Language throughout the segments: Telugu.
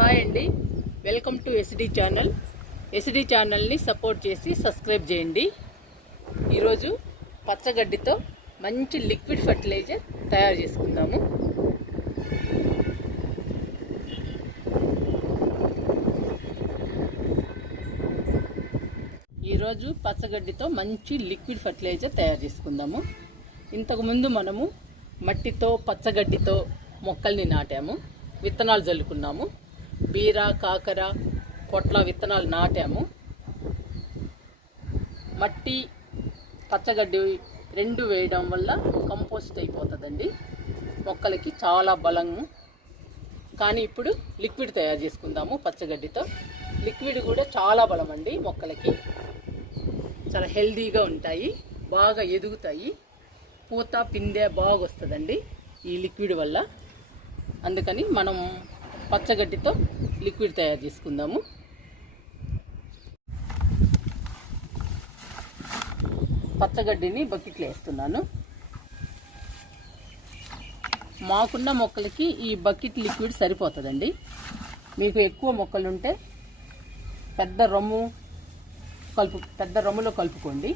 హాయ్ అండి, welcome to SD channel. SD ఛానల్ని సపోర్ట్ చేసి సబ్స్క్రైబ్ చేయండి. ఈరోజు పచ్చగడ్డితో మంచి లిక్విడ్ ఫర్టిలైజర్ తయారు చేసుకుందాము. ఈరోజు పచ్చగడ్డితో మంచి లిక్విడ్ ఫర్టిలైజర్ తయారు చేసుకుందాము. ఇంతకుముందు మనము మట్టితో పచ్చగడ్డితో మొక్కల్ని నాటాము, విత్తనాలు జల్లుకున్నాము. బీర, కాకర, పొట్ల విత్తనాలు నాటాము. మట్టి పచ్చగడ్డి రెండు వేయడం వల్ల కంపోస్ట్ అయిపోతుందండి, మొక్కలకి చాలా బలము. కానీ ఇప్పుడు లిక్విడ్ తయారు చేసుకుందాము పచ్చగడ్డితో. లిక్విడ్ కూడా చాలా బలం అండి, మొక్కలకి చాలా హెల్దీగా ఉంటాయి, బాగా ఎదుగుతాయి, పూత పిందె బాగా వస్తుందండి ఈ లిక్విడ్ వల్ల. అందుకని మనం పచ్చగడ్డితో లిక్విడ్ తయారు చేసుకుందాము. పచ్చగడ్డిని బకెట్లో వేస్తున్నాను. మాకున్న మొక్కలకి ఈ బకెట్ లిక్విడ్ సరిపోతుందండి. మీకు ఎక్కువ మొక్కలు ఉంటే పెద్ద రొమ్ములో కలుపుకోండి.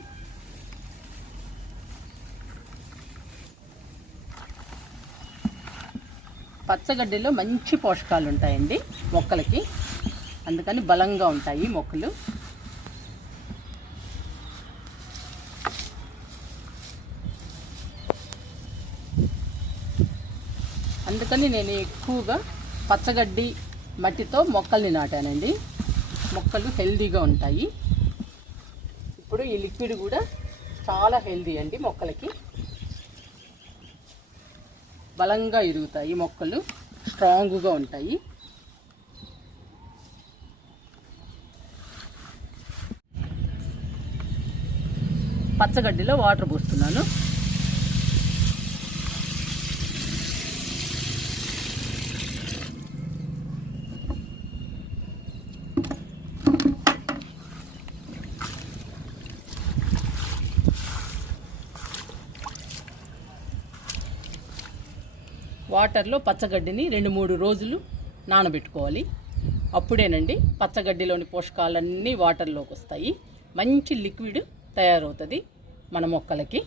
పచ్చగడ్డిలో మంచి పోషకాలు ఉంటాయండి మొక్కలకి, అందుకని బలంగా ఉంటాయి మొక్కలు. అందుకని నేను ఎక్కువగా పచ్చగడ్డి మట్టితో మొక్కల్ని నాటానండి. మొక్కలు హెల్దీగా ఉంటాయి. ఇప్పుడు ఈ లిక్విడ్ కూడా చాలా హెల్దీ అండి, మొక్కలకి బలంగా ఎదుగుతాయి, మొక్కలు స్ట్రాంగ్గా ఉంటాయి. పచ్చగడ్డిలో వాటర్ పోస్తున్నాను. వాటర్లో పచ్చగడ్డిని 2-3 రోజులు నానబెట్టుకోవాలి. అప్పుడేనండి పచ్చగడ్డిలోని పోషకాలన్నీ వాటర్లోకి వస్తాయి, మంచి లిక్విడ్ తయారవుతుంది మన మొక్కలకి.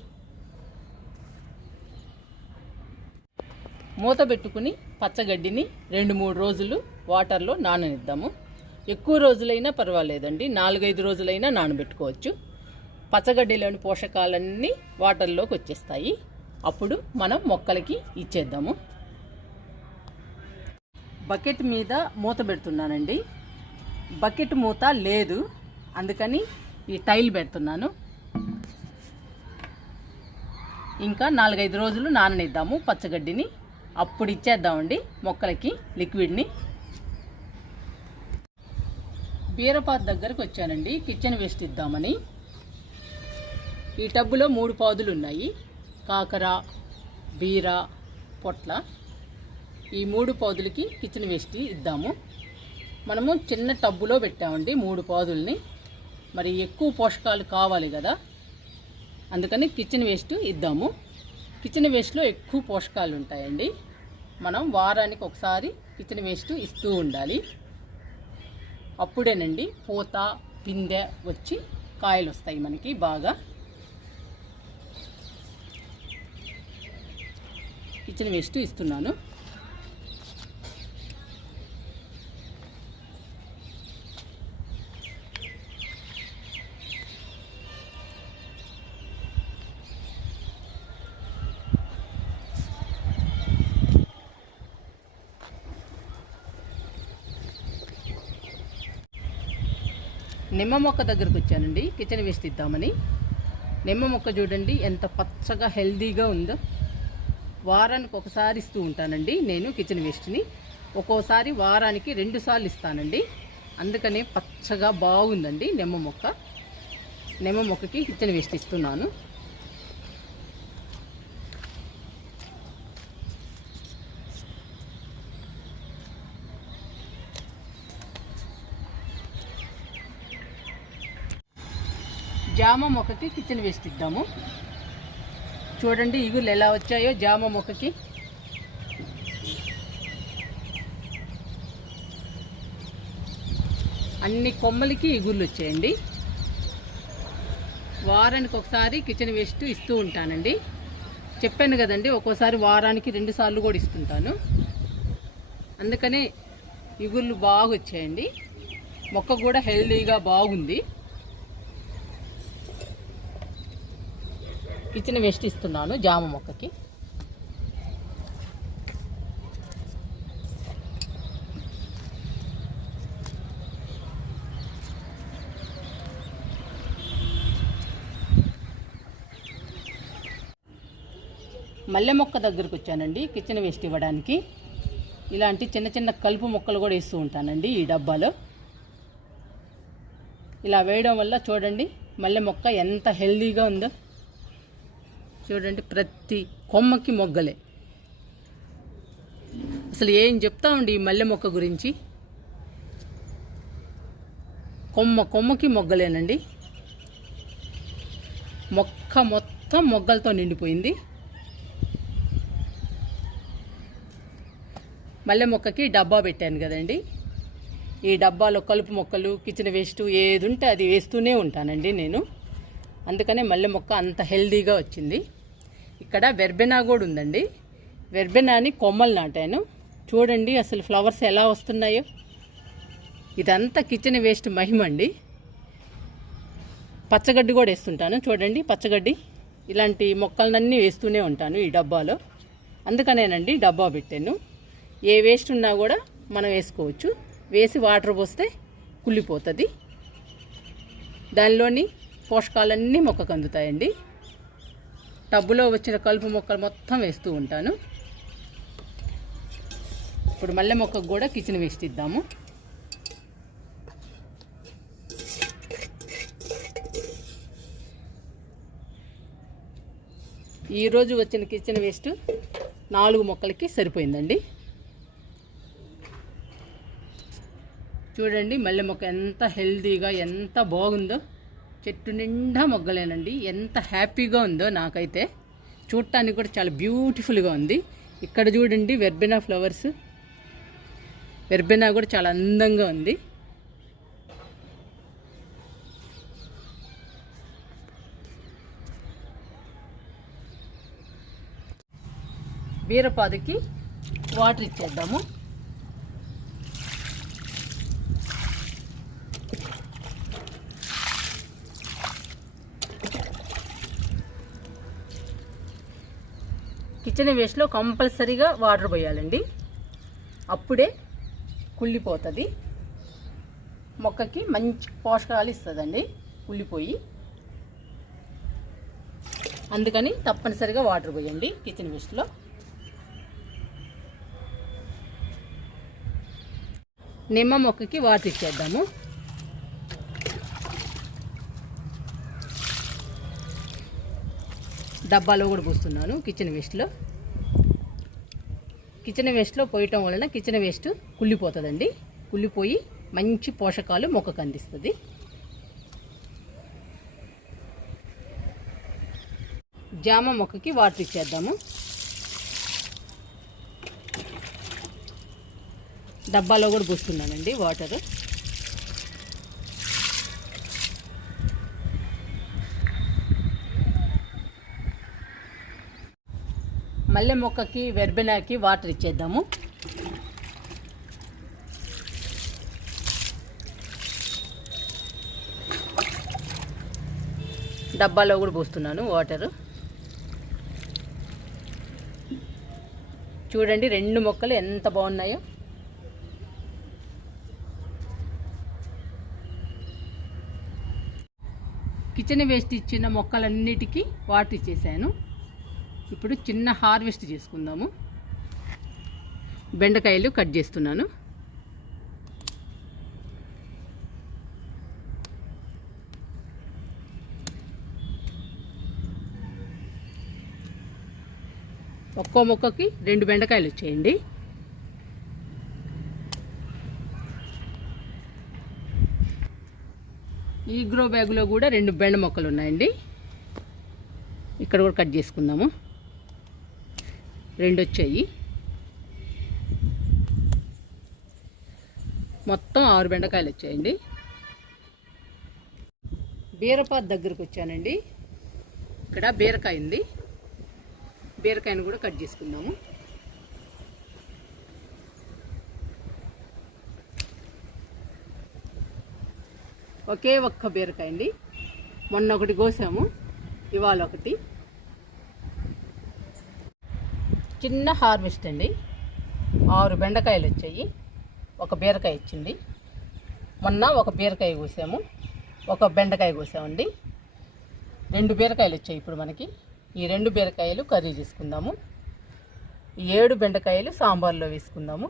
మూత పెట్టుకుని పచ్చగడ్డిని 2-3 రోజులు వాటర్లో నాననిద్దాము. ఎక్కువ రోజులైనా పర్వాలేదండి, 4-5 రోజులైనా నానబెట్టుకోవచ్చు. పచ్చగడ్డిలోని పోషకాలన్నీ వాటర్లోకి వచ్చేస్తాయి. అప్పుడు మనం మొక్కలకి ఇచ్చేద్దాము. బకెట్ మీద మూత పెడుతున్నానండి. బకెట్ మూత లేదు, అందుకని ఈ టైల్ పెడుతున్నాను. ఇంకా 4-5 రోజులు నాననిద్దాము పచ్చగడ్డిని, అప్పుడు ఇచ్చేద్దామండి మొక్కలకి లిక్విడ్ని. బీరపాదు దగ్గరకు వచ్చానండి, కిచెన్ వేస్ట్ ఇద్దామని. ఈ టబ్బులో 3 పాదులు ఉన్నాయి, కాకర, బీర, పొట్ల. ఈ 3 పాదులకి కిచెన్ వేస్ట్ ఇద్దాము. మనము చిన్న టబ్బులో పెట్టామండి 3 పాదుల్ని, మరి ఎక్కువ పోషకాలు కావాలి కదా, అందుకని కిచెన్ వేస్ట్ ఇద్దాము. కిచెన్ వేస్ట్లో ఎక్కువ పోషకాలు ఉంటాయండి. మనం వారానికి ఒకసారి కిచెన్ వేస్ట్ ఇస్తూ ఉండాలి. అప్పుడేనండి పూత పిందె వచ్చి కాయలు వస్తాయి మనకి బాగా. కిచెన్ వేస్ట్ ఇస్తున్నాను. నిమ్మ మొక్క దగ్గరకు వచ్చానండి కిచెన్ వేస్ట్ ఇద్దామని. నిమ్మ మొక్క చూడండి ఎంత పచ్చగా హెల్దీగా ఉందో. వారానికి ఒకసారి ఇస్తూ ఉంటానండి నేను కిచెన్ వేస్ట్ని. ఒక్కోసారి వారానికి 2 సార్లు ఇస్తానండి, అందుకనే పచ్చగా బాగుందండి నిమ్మ మొక్క. నిమ్మ మొక్కకి కిచెన్ వేస్ట్ ఇస్తున్నాను. జామ మొక్కకి కిచెన్ వేస్ట్ ఇద్దాము. చూడండి ఇగులు ఎలా వచ్చాయో జామ మొక్కకి. అన్ని కొమ్మలకి ఇగుర్లు వచ్చాయండి. వారానికి ఒకసారి కిచెన్ వేస్ట్ ఇస్తూ ఉంటానండి. చెప్పాను కదండి, ఒక్కోసారి వారానికి 2 సార్లు కూడా ఇస్తుంటాను. అందుకనే ఇగుర్లు బాగా వచ్చాయండి. మొక్క కూడా హెల్దీగా బాగుంది. కిచెన్ వేస్ట్ ఇస్తున్నాను జామ మొక్కకి. మల్లె మొక్క దగ్గరకు వచ్చానండి కిచెన్ వేస్ట్ ఇవ్వడానికి. ఇలాంటి చిన్న చిన్న కలుపు మొక్కలు కూడా వేస్తూ ఉంటానండి ఈ డబ్బాలో. ఇలా వేయడం వల్ల చూడండి మల్లె మొక్క ఎంత హెల్దీగా ఉందో. చూడండి, ప్రతి కొమ్మకి మొగ్గలే. అసలు ఏం చెప్తామండి ఈ మల్లె మొక్క గురించి. కొమ్మకి మొగ్గలేనండి. మొక్క మొత్తం మొగ్గలతో నిండిపోయింది. మల్లె మొక్కకి డబ్బా పెట్టాను కదండి. ఈ డబ్బాలో కలుపు మొక్కలు, కిచెన్ వేస్ట్ ఏది ఉంటే అది వేస్తూనే ఉంటానండి నేను. అందుకనే మల్లె మొక్క అంత హెల్దీగా వచ్చింది. ఇక్కడ వెర్బెనా కూడా ఉందండి. వెర్బెనాని కొమ్మలు నాటాను. చూడండి అసలు ఫ్లవర్స్ ఎలా వస్తున్నాయో. ఇదంతా కిచెన్ వేస్ట్ మహిమ అండి. పచ్చగడ్డి కూడా వేస్తుంటాను. చూడండి పచ్చగడ్డి, ఇలాంటి మొక్కలన్నీ వేస్తూనే ఉంటాను ఈ డబ్బాలో. అందుకనేనండి డబ్బా పెట్టాను. ఏ వేస్ట్ ఉన్నా కూడా మనం వేసుకోవచ్చు. వేసి వాటర్ పోస్తే కుళ్ళిపోతుంది. దానిలోని పోషకాలన్నీ మొక్కకు అందుతాయండి. టబ్బులో వచ్చిన కలుపు మొక్కలు మొత్తం వేస్తూ ఉంటాను. ఇప్పుడు మల్లె మొక్కకు కూడా కిచెన్ వేస్ట్ ఇద్దాము. ఈరోజు వచ్చిన కిచెన్ వేస్ట్ 4 మొక్కలకి సరిపోయిందండి. చూడండి మల్లె మొక్క ఎంత హెల్దీగా ఎంత బాగుందో. చెట్టు నిండా మొగ్గలేనండి. ఎంత హ్యాపీగా ఉందో నాకైతే. చూడటానికి కూడా చాలా బ్యూటిఫుల్గా ఉంది. ఇక్కడ చూడండి వెర్బెనా ఫ్లవర్స్. వెర్బెనా కూడా చాలా అందంగా ఉంది. బీరపాదుకి వాటర్ ఇచ్చేద్దాము. కిచెన్ వేస్ట్లో కంపల్సరీగా వాటర్ పోయాలండి. అప్పుడే కుళ్ళిపోతుంది. మొక్కకి మంచి పోషకాలు ఇస్తుందండి కుళ్ళిపోయి. అందుకని తప్పనిసరిగా వాటర్ పోయండి కిచెన్ వేస్ట్లో. నిమ్మ మొక్కకి వాటర్ ఇచ్చేద్దాము. డబ్బాలో కూడా పోస్తున్నాను కిచెన్ వేస్ట్లో. కిచెన్ వేస్ట్లో పోయటం వలన కిచెన్ వేస్ట్ కుళ్ళిపోతుందండి. కుళ్ళిపోయి మంచి పోషకాలు మొక్కకు అందిస్తుంది. జామ మొక్కకి వాటర్ ఇచ్చేద్దాము. డబ్బాలో కూడా పోస్తున్నానండి వాటర్. మల్లె మొక్కకి వెర్బెనాకి వాటర్ ఇచ్చేద్దాము. డబ్బాలో కూడా పోస్తున్నాను వాటర్. చూడండి 2 మొక్కలు ఎంత బాగున్నాయో. కిచెన్ వేస్ట్ ఇచ్చిన మొక్కలన్నిటికీ వాటర్ ఇచ్చేసాను. ఇప్పుడు చిన్న హార్వెస్ట్ చేసుకుందాము. బెండకాయలు కట్ చేస్తున్నాను. ఒక్కో మొక్కకి 2 బెండకాయలు వచ్చేయండి. ఈ గ్రో బ్యాగ్లో కూడా 2 బెండ మొక్కలు ఉన్నాయండి. ఇక్కడ కూడా కట్ చేసుకుందాము. 2 వచ్చాయి. మొత్తం 6 బెండకాయలు వచ్చాయండి. బీరపాద దగ్గరకు వచ్చానండి. ఇక్కడ బీరకాయ ఉంది. బీరకాయను కూడా కట్ చేసుకుందాము. ఒకే ఒక్క బీరకాయ అండి. మొన్న ఒకటి కోసాము, ఇవాళ ఒకటి. చిన్న హార్వెస్ట్ అండి. 6 బెండకాయలు వచ్చాయి, ఒక బీరకాయ ఇచ్చింది. మొన్న ఒక బీరకాయ కోసాము, ఒక బెండకాయ కోసామండి. 2 బీరకాయలు వచ్చాయి ఇప్పుడు మనకి. ఈ 2 బీరకాయలు కర్రీ చేసుకుందాము. 7 బెండకాయలు సాంబార్లో వేసుకుందాము.